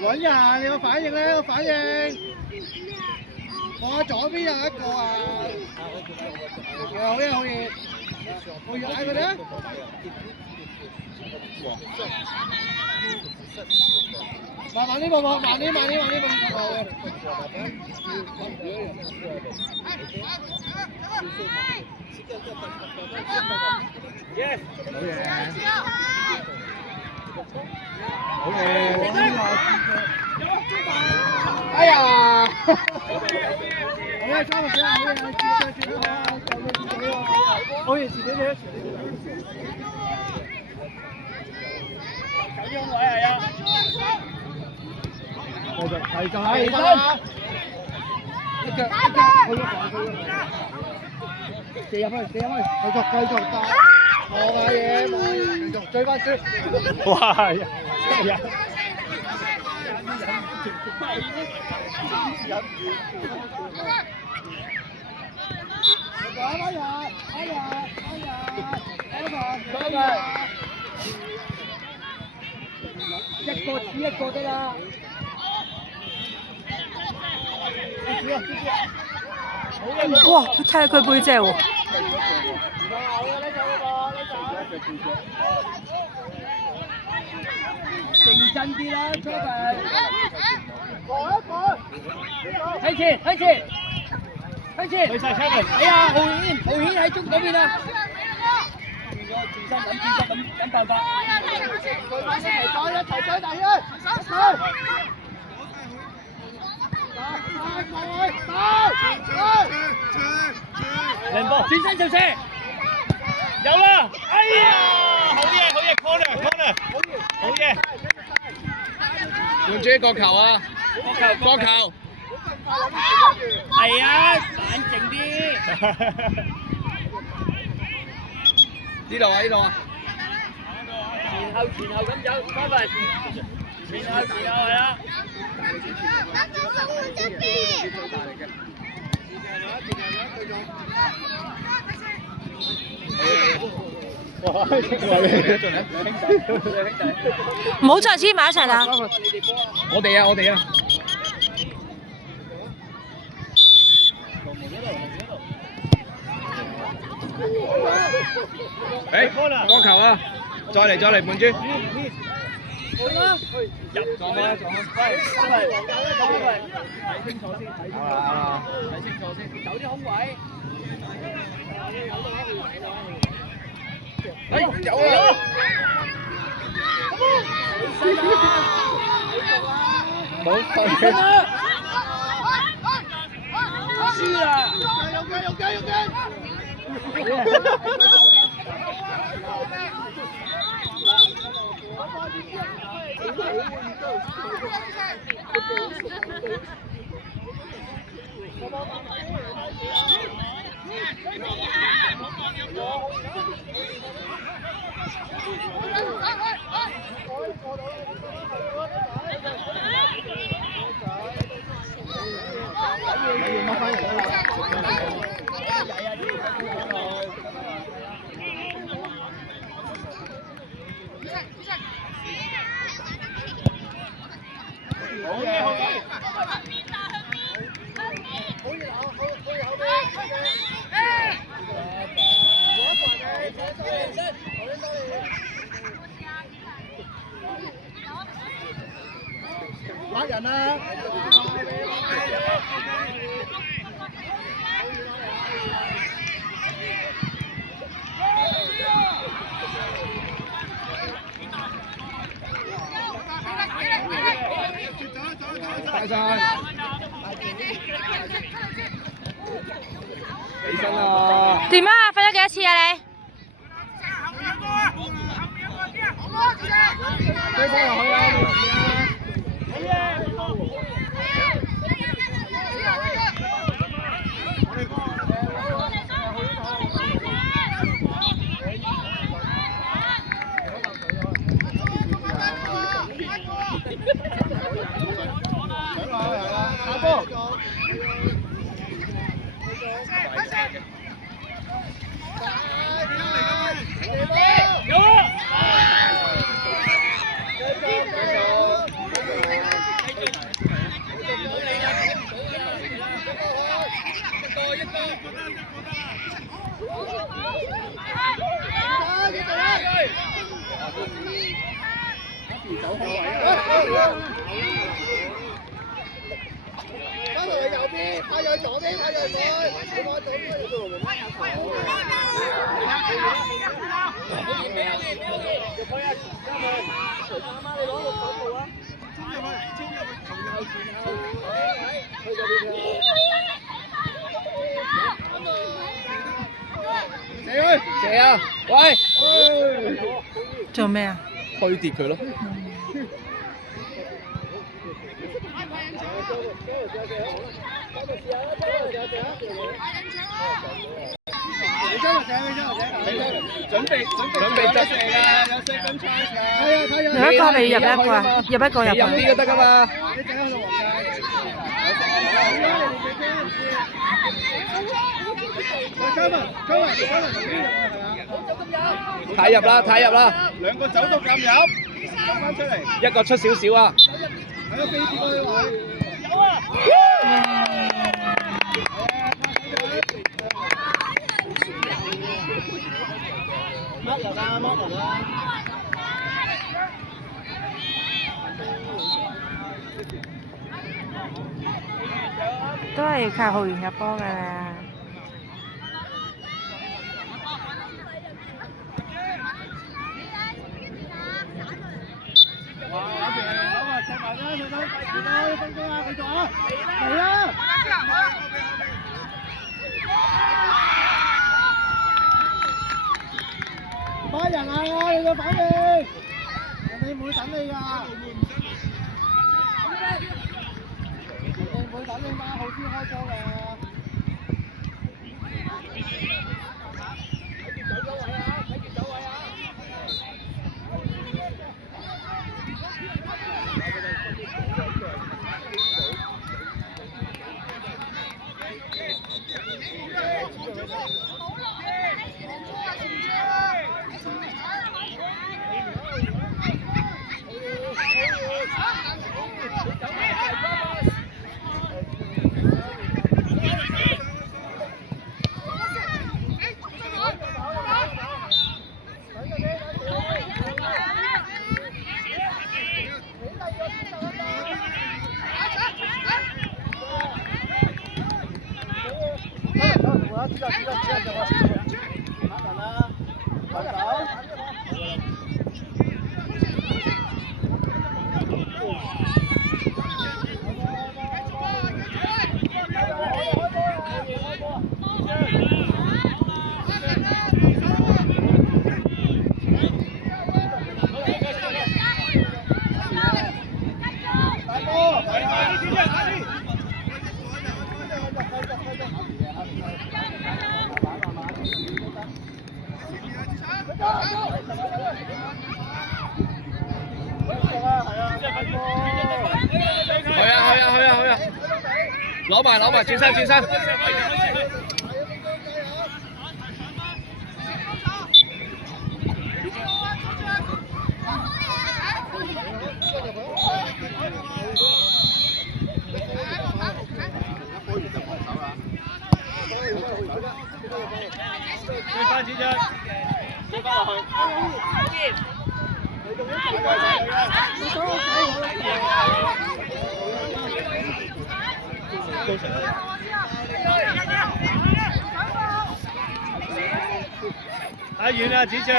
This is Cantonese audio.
揾人，你有反應咧？有反應。我左邊有一個啊！好嘢，好嘢！我要嗌佢哋啊！慢啲，慢啲，慢啲。好嘢！哎呀！好嘢，三個幾啊！好嘢，自己嚟。緊張位係啊！係就係起身，一腳，射入去，繼續打，望下嘢，繼續追翻先。哇！一個似一個得啦。哇！佢踢佢背脊喎。認真啲啦，出嚟。向前。去晒出嚟。哎呀，浩顯喺中嗰邊啊！諗辦法。一齊追大圈。零波，轉身就射，有啦！哎呀，好嘢 ，corner，好嘢！換住個球啊！個球，係啊，冷靜啲。呢度啊！前後咁走，翻嚟。前後係啊！唔好再黐埋一齊啦！我哋啊！多球啊！再嚟半豬。入撞開，翻嚟，睇清楚先，走啲空位。有啊！冇瞓啦！輸啦！有計！拉人啊！大晒！起身啦！點啊？瞓咗幾多次啊你？追翻落去啊！打波！走開位啊！翻落去右邊，派去左邊，派去左，你放左邊。射啊！喂！做咩啊？推跌佢咯。準備執射㗎，有4分鐘㗎。有一個你入一個啊，入一個入入啲都得㗎嘛。太入啦，太入啦！兩個走到咁入，執翻出嚟，一個出少少啊！係咯，飛住嗰啲位。有啊！乜人啊？乜人啊？都係靠後援入波㗎啦。快人啊！你個反應，人哋唔會等你㗎。人哋唔會等你嘛，好先開波㗎。睇住走位啊！睇住走位啊！攞埋，轉身。轉翻子張，轉翻落去。太遠啦，子張。